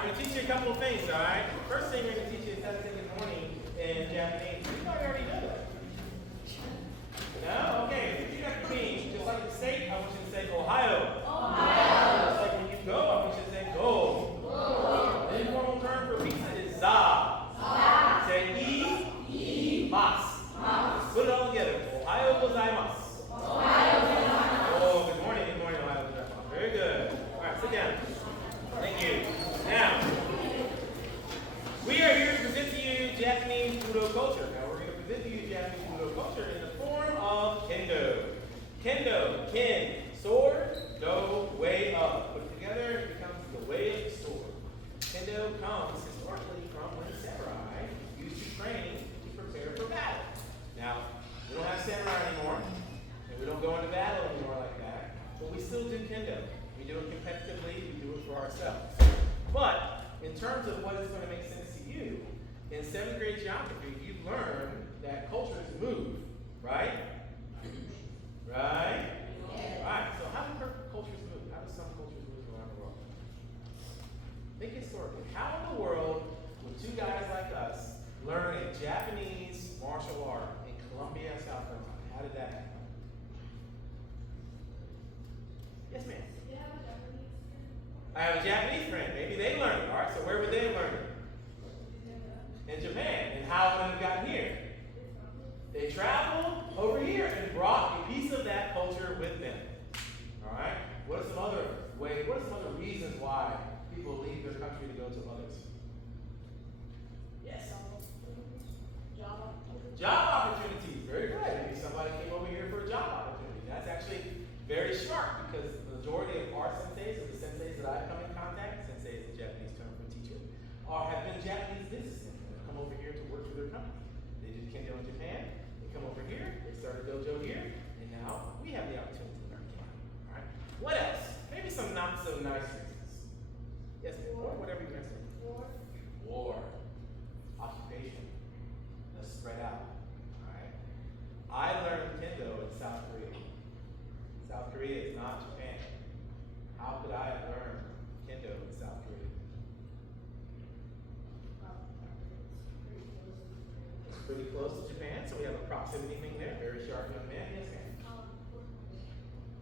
I'm going to teach you a couple of things, all right? First thing we're going to teach you is how to say good morning in Japanese. You might already know that. No? Okay. Repeat after me. Just like the state, I want you to say Ohio. Ohio. Just like when you go, I want you to say go. Go. The informal term for pizza is za. Za. Say mas. Mas. Put it all together. Ohio gozaimasu. Ohio gozaimasu. Oh, good morning, Ohio gozaimasu. Very good. All right, sit down. Thank you. Now, we are here to present to you Japanese Budo culture. Now, we're going to present to you Japanese Budo culture in the form of Kendo. Kendo, ken, sword, do, way up. Put it together, it becomes the way of the sword. Kendo comes historically from when samurai used to train to prepare for battle. Now, we don't have samurai anymore, and we don't go into battle anymore like that, but we still do Kendo. We do it competitively, we do it for ourselves. But in terms of what is going to make sense to you, in 7th grade geography, you learn that cultures move, right? Right? Yeah. Right. So how do cultures move? How do some cultures move around the world? Think historically. How in the world would two guys like us learn a Japanese martial art in Columbia, South Carolina? How did that happen? Yes, ma'am. I have a Japanese friend. Maybe they learned it. All right, so where would they have learned it? In Japan. And how would it have gotten here? They traveled over here and brought a piece of that culture with them. All right? What are some other ways, what are some other reasons why people leave their country to go to others? Yes? Job opportunities. Very good. Maybe somebody came over here for a job opportunity. That's actually very sharp because the majority of our senseis, or the senseis that I've come in contact, sensei is a Japanese term for teacher, have been Japanese businessmen that have come over here to work for their company. They did Kendo in Japan, they come over here, they started a dojo here, and now we have the opportunity to learn Kendo. All right? What else? Maybe some not so nice reasons. Yes, or whatever you guys say. War. Occupation. Let's spread out. All right? I learned Kendo in South Korea. South Korea is not Japan. How could I have learned Kendo in South Korea? It's pretty close to Japan, so we have a proximity thing there. Very sharp young man. Yes, ma'am.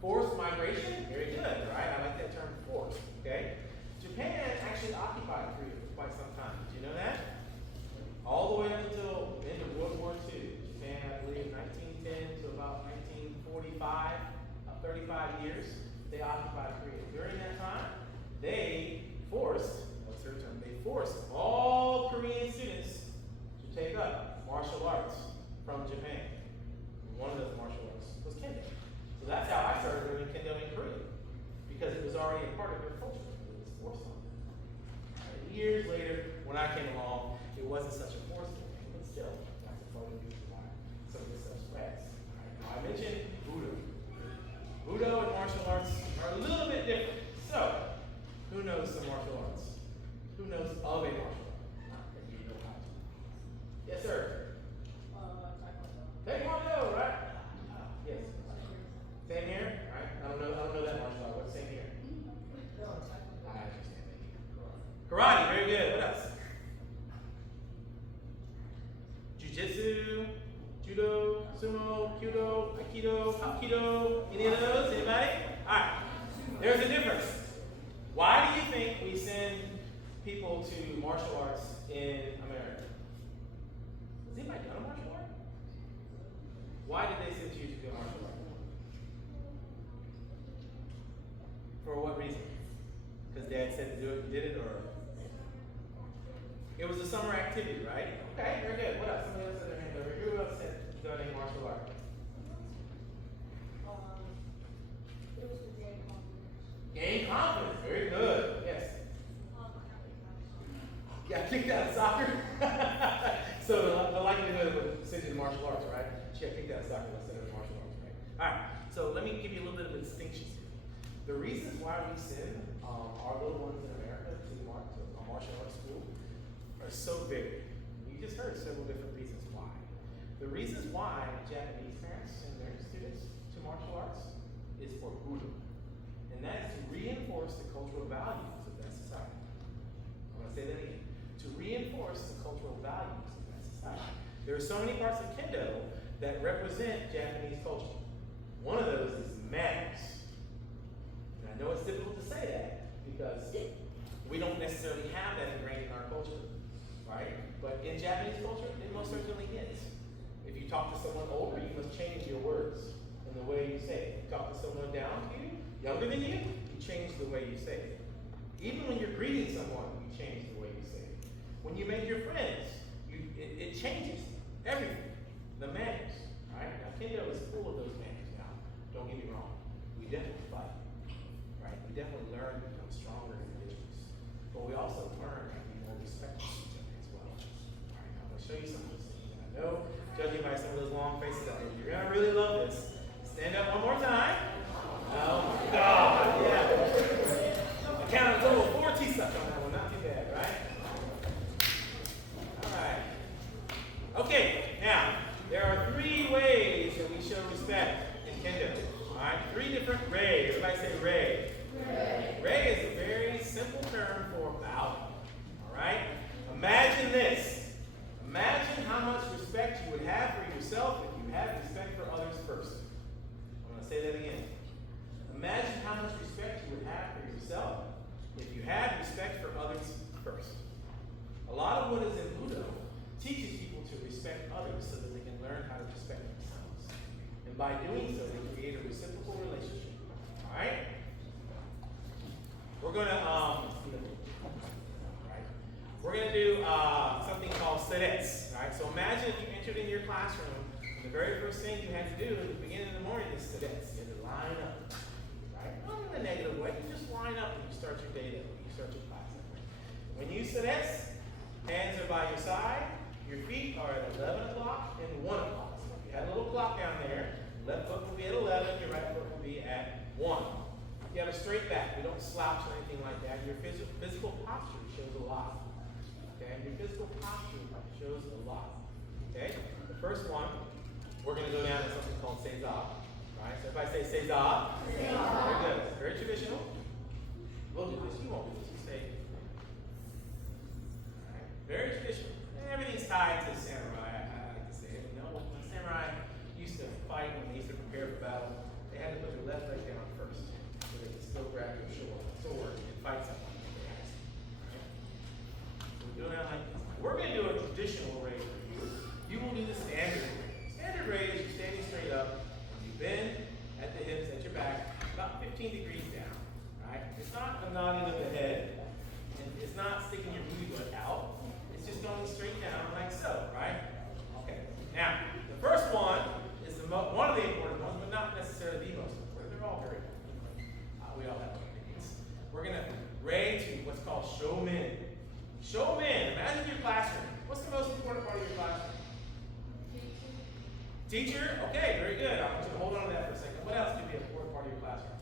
Forced migration? Very good, right? I like that term, forced, okay? Japan actually occupied Korea for quite some time. Did you know that? All the way up until the end of World War II. Japan, I believe, 1910 to about 1945. 35 years, they occupied Korea. During that time, they forced, what's their term? They forced all Korean students to take up martial arts from Japan. One of those martial arts was Kendo. So that's how I started learning Kendo in Korea, because it was already a part of their culture. It was forced on them. And years later, when I came along, it wasn't such a forceful thing, but still, that's a part of the reason why some of this stuff spreads. Now, I mentioned Budo. Budo and martial arts are a little bit different. So, who knows some martial arts? Who knows of a martial art? Not that you know how to. Yes, sir. Taekwondo, right? Yes. Same here? All right. I don't know that martial art. What's same here? I understand that. Karate, very good. What else? Jiu-jitsu, judo, sumo, kyudo, aikido, hapkido. Any of those? Anybody? All right. There's a difference. Why do you think we send people to martial arts in America? Has anybody done a martial art? Why did they send you to do a martial art? For what reason? Because Dad said to do it, you did it, or? It was a summer activity, right? Okay, very good. What else? Somebody else had their hand over here. Who else had done a martial art? It was to gain confidence. Gain confidence. Very good. Yes. Got kicked out of soccer? So the likelihood of sending to martial arts, right? She got kicked out of soccer, let's send her to martial arts, right? All right. So let me give you a little bit of distinctions here. The reasons why we send our little ones in America to a martial arts school are so big. You just heard several different reasons why. The reasons why Japanese parents send their students to martial arts is for Budo. And that is to reinforce the cultural values of that society. to say that again. To reinforce the cultural values of that society. There are so many parts of Kendo that represent Japanese culture. One of those is manners. And I know it's difficult to say that because we don't necessarily have that ingrained in our culture, right? But in Japanese culture, it most certainly is. If you talk to someone older, you must change your words and the way you say it. If you talk to someone down to you, younger than you change the way you say it. Even when you're greeting someone, you change the way you say it. When you make your friends, it changes everything. The manners, right? Now, Kendo is full of those manners now. Don't get me wrong. We definitely fight, right? We definitely learn to become stronger individuals. But we also learn how to be more respectful to each other as well. All right, I'm going to show you some of those things. And I know, judging by some of those long faces out there, you're going to really love this. Stand up one more time. Oh my God, yeah. I counted a total of 4 T-sucks on that one. Not too bad, right? All right. Okay, now, there are 3 ways that we show respect in Kendo. All right, 3 different Rei. Everybody say Rei. Rei is a very simple term for bowing. All right? Imagine this. Imagine how much respect you would have for yourself if you had respect for others first. I'm going to say that again. Imagine how much respect you would have for yourself if you had respect for others first. A lot of what is in Buddha teaches people to respect others so that they can learn how to respect themselves. And by doing so, they create a reciprocal relationship. All right? We're gonna do something called sedets. All right? So imagine if you entered in your classroom, and the very first thing you had to do at the beginning of the morning is sedets. You had to line up. Right? Not in a negative way. You just line up when you start your day that way. You start your class that way. When you sedets, hands are by your side. Your feet are at 11 o'clock and 1 o'clock. So if you had a little clock down there, left foot will be at 11, your right foot will be at 1. You have a straight back. You don't slouch or anything like that. Your physical posture shows a lot. Okay? Your physical posture shows a lot. Okay? The first one, we're going to go down to something called Seiza. Right? So everybody say Seiza. Very good. Very traditional. We'll do this. You won't do this. You say. All right. Very traditional. Everything's tied to samurai, I like to say it. You know, when samurai used to fight, when they used to prepare for battle, they had to put their left leg down first so they could still grab their sword and fight someone. Right? So we go down like this. We're going to do a traditional raise for you. You will do the standard raise. Standard raise, you're standing straight up, and you bend at the hips, at your back, about 15 degrees down. Right? It's not a nodding of the head, and it's not sticking your booty butt out. It's just going straight down like so, right? Okay. Now, the first one is one of the important ones, but not necessarily the most important. They're all very important. We all have our opinions. We're going to raise to what's called shoumen. Shoumen. Imagine your classroom. What's the most important part of your classroom? Teacher? Okay, very good. I want you to hold on to that for a second. What else could be an important part of your classroom?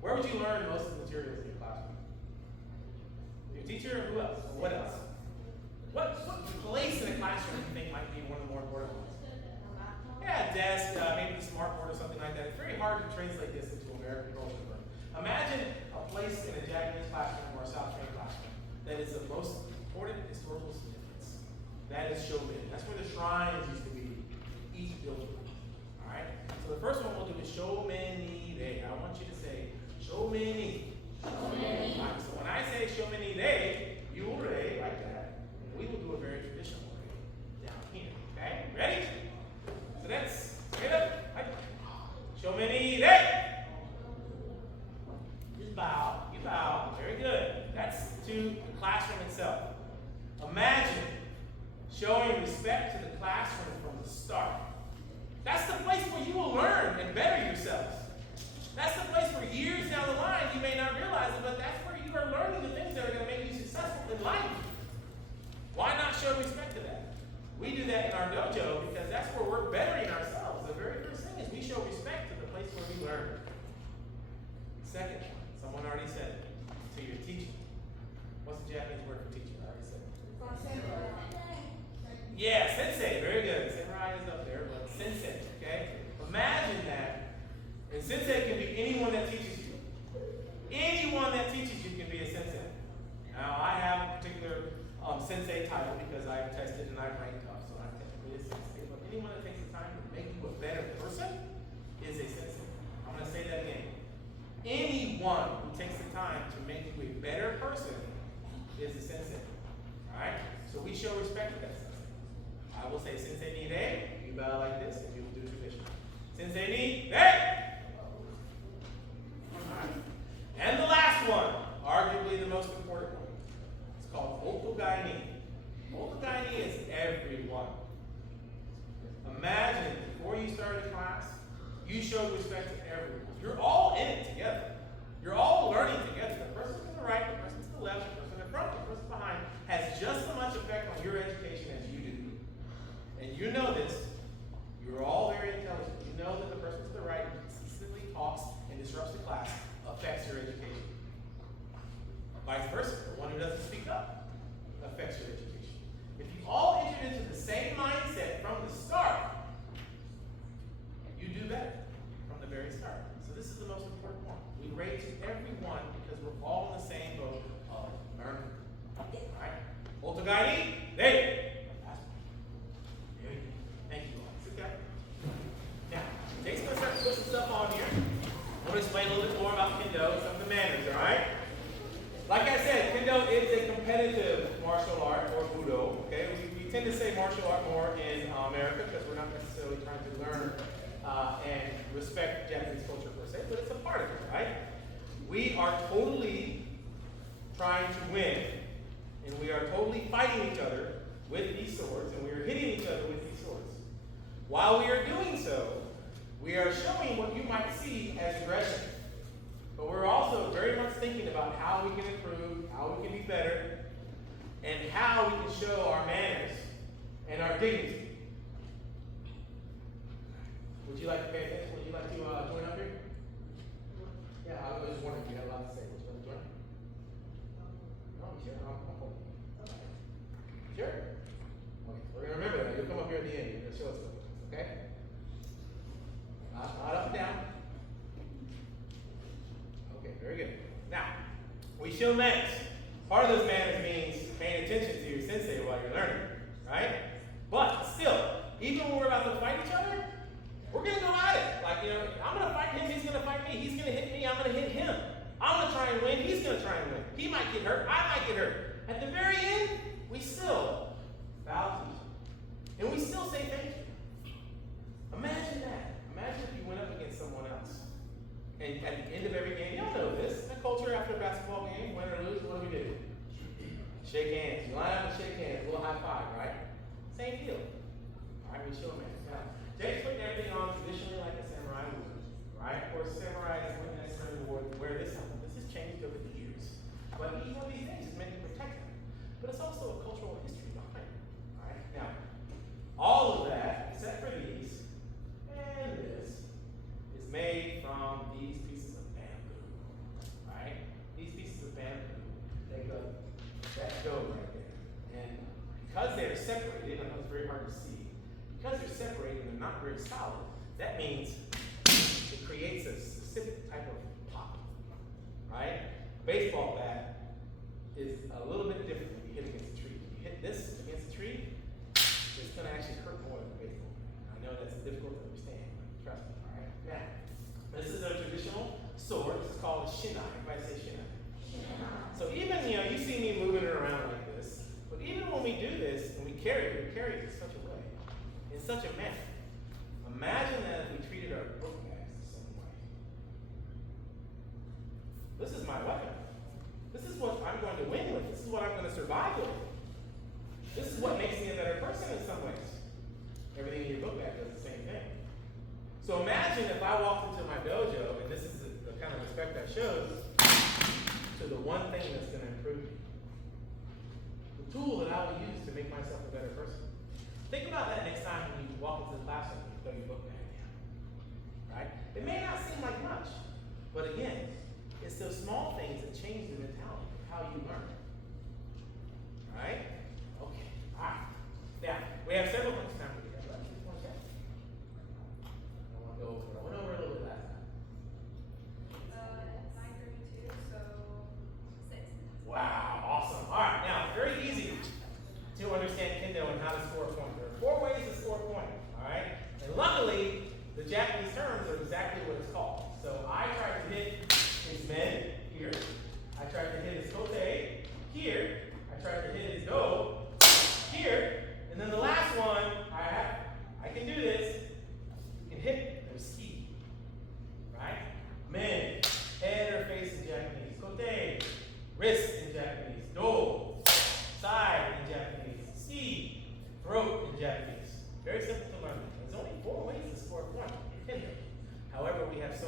Where would you learn most of the materials in your classroom? Your teacher? Who else? What else? What place in a classroom do you think might be one of the more important ones? Yeah, a desk, maybe a smartboard or something like that. It's very hard to translate this into American culture. Imagine a place in a Japanese classroom or a South Korean classroom that is the most important historical significance. That is shoumen. That's where the shrines used to be, each building. All right? So the first one we'll do is shoumeni-rei. I want you to say shoumeni. Shoumeni. All right, so when I say shoumeni-rei, you will rei like that. And we will do a very traditional rei down here. Okay? Ready? So that's straight up. Like, shoumeni-rei. Just bow. You bow. Very good. That's to the classroom itself. Imagine showing respect to the classroom from the start. That's the place where you will learn and better yourselves. That's the place where years down the line, you may not realize it, but that's where you are learning the things that are going to make you successful in life. Why not show respect to that? We do that in our dojo because that's where we're bettering ourselves. The very first thing is we show respect to the place where we learn. Second, someone already said it, to your teacher. What's the Japanese word for teacher? I already said it. Yeah, sensei. Very good. Samurai is up there, but sensei. Okay? Imagine that. And sensei can be anyone that teaches you. show respect to that sensei. I will say sensei ni ne, you bow like this, and you will do tradition. Sensei ni ne! Alright. And the last one, arguably the most important one. It's called Otogai ni. Otogai ni is everyone. Imagine before you started class, you showed respect to everyone. You're all in it together. You're all learning together. The person to the right, the person to the left, the person in front, the person behind has just as much effect on your education as you do. And you know this. You're all very intelligent. You know that the person to the right who consistently talks and disrupts the class affects your education. Vice versa, the one who doesn't speak up affects your education. If you all entered into the same mindset from the start, you do better from the very start. So this is the most important one. We rate to everyone because we're all in the same boat of learning. Alright? Otogai ni ne. Thank you all. Sit down. Now, Jake's going to start to put some stuff on here. I'm going to explain a little bit more about Kendo and some of the manners, alright? Like I said, Kendo is a competitive martial art, or Budo, okay? We tend to say martial art more in America because we're not necessarily trying to learn and respect Japanese culture per se, but it's a part of it, right? We are totally trying to win, and we are totally fighting each other with these swords, and we are hitting each other with these swords. While we are doing so, we are showing what you might see as aggression. But we're also very much thinking about how we can improve, how we can be better, and how we can show our manners and our dignity. Would you like to pay attention? Would you like to join up here? Yeah, I was just wondering if you had a lot to say. Would you like to join? No, sure. I'm cool. Sure? Okay, we're going to remember that. You'll come up here at the end. You're going to show us something. Okay? Not up and down. Okay, very good. Now, we show manners. Part of those manners means paying attention to your sensei while you're learning, right? But still, even when we're about to fight each other, we're going to go at it. Like, I'm going to fight him, he's going to fight me, he's going to hit me, I'm going to hit him. I'm going to try and win, he's going to try and win. He might get hurt, I might get hurt. At the very end, we still bow to each other. And we still say thank you. Imagine that. Imagine if you went up against someone else. And at the end of every game, y'all know this, in the culture after a basketball game, win or lose, what do? Shake hands. You line up and shake hands, a little high five, right? Same deal. All right, we show them. Now, Jake's putting everything on traditionally like a samurai would, right? Of course, samurais wouldn't necessarily wear this helmet. This has changed over the years. But each one of these things is meant to protect them. But it's also a cultural history behind it. All right? Now, all of that, except for these, and this, is made from these pieces of bamboo. Right? These pieces of bamboo make up that dough right there. And because they're separated, I know it's very hard to see, because they're separated and they're not very solid, that means it creates a specific type of pop. Right? A baseball bat is a little bit different when you hit against a tree. If you hit this against a tree, it's going to actually hurt more than a baseball bat. I know that's difficult to understand, but trust me. All right? Now, this is a traditional sword. This is called a shinai. Everybody say shinai. So even, you see me moving it around like this, but even when we do this and we carry it in such a way, in such a manner. Imagine that if we treated our book bags the same way. This is my weapon. This is what I'm going to win with. This is what I'm going to survive with. This is what makes me a better person in some ways. Everything in your book bag does the same thing. So imagine if I walked into my dojo, and this is the kind of respect I showed to the one thing that's going to improve me. The tool that I will use to make myself a better person. Think about that next time when you walk into the classroom and you throw your book bag down. Right? It may not seem like much, but again, it's those small things that change the mentality of how you learn. Right? Okay. All right. Now, we have several things time to do. Let's just one check. I want to go over. I went over a little bit last time. 9:32, so 6. Wow, awesome. All right, now, very easy to understand Kendo and how to score a point. There are 4 ways to score a point, all right? And luckily, the Japanese terms are exactly what it's called. So I tried to hit his men here. I tried to hit his kote here. I tried to hit his do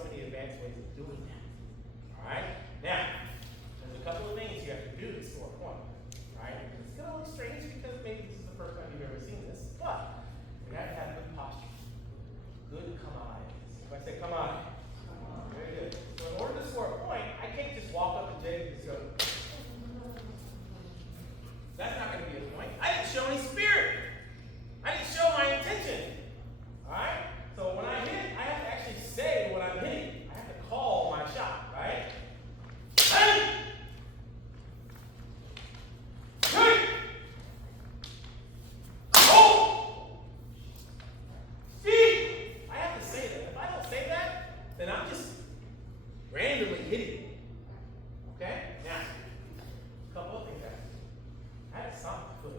so many advanced ways of doing that. All right? Now, there's a couple of things you have to do to score a point. All right? It's going to look strange because maybe this is the first time you've ever seen this, but you have to have good posture. Good come on. If I say come on. Very good. So in order to score a point, I can't just walk up and Jake and just go. That's not going to be a point. I didn't show any spirit. I didn't show my intention. Alright? So when I hit, I have to actually say what I'm hitting. I have to call my shot, right? Hey! Hey! Oh! See? I have to say that. If I don't say that, then I'm just randomly hitting. Okay? Now, a couple of things I had to stomp my foot.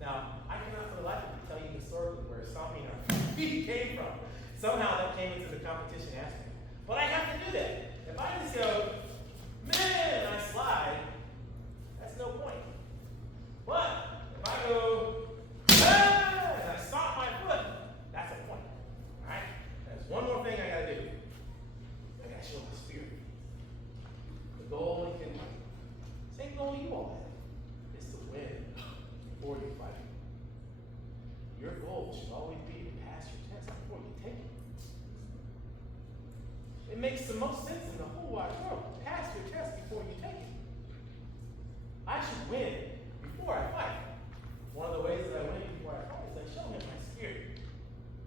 Now, I cannot for the life of me tell you historically where stomping our feet came from. Somehow that came into the competition aspect. But I have to do that. If I just go, man, and I slide, that's no point. But if I go, ah, and I stomp my foot, that's a point. Alright? There's one more thing I gotta do. I gotta show my spirit. The goal in Kendo, same goal you all have, is to win before you fight. Your goal should always be to pass your test before you take it. It makes the most sense in the whole wide world. Pass your test before you take it. I should win before I fight. One of the ways that I win before I fight is I show him my spirit.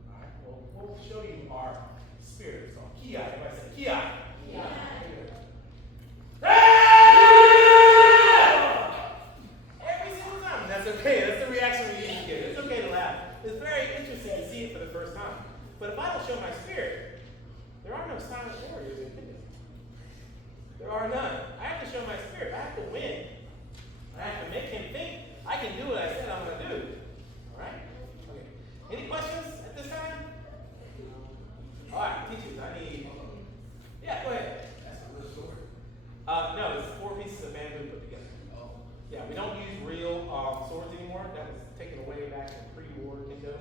All right, well, we'll show you our spirit. So, Ki. Everybody say Ki. Ki. Every single time. That's okay. That's the reaction we usually give. It's okay to laugh. It's very interesting to see it for the first time. But if I don't show my spirit, there are no silent warriors in Kendo. There are none. I have to show my spirit. I have to win. I have to make him think I can do what I said I'm going to do. All right? Okay. Any questions at this time? All right, teachers, I need. Yeah, go ahead. That's a real sword. No, it's 4 pieces of bamboo put together. Oh. Yeah, we don't use real swords anymore. That was taken away back in pre-war Kendo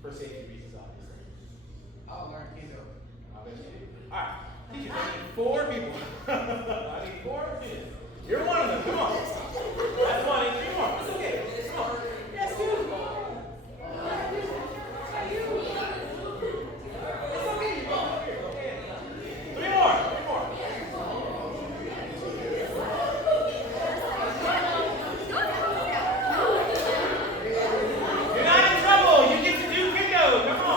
for safety reasons, obviously. I'll learn Kendo. I'll bet you do. All right, teachers, I need 4 people. I need 4 students. You're one of them. Come on. That's one. And 3 more. It's okay. Come on. Yes, good. It's okay. You go over here. Go ahead. 3 more. 3 more. You're not in trouble. You get to do Kendo. Come on.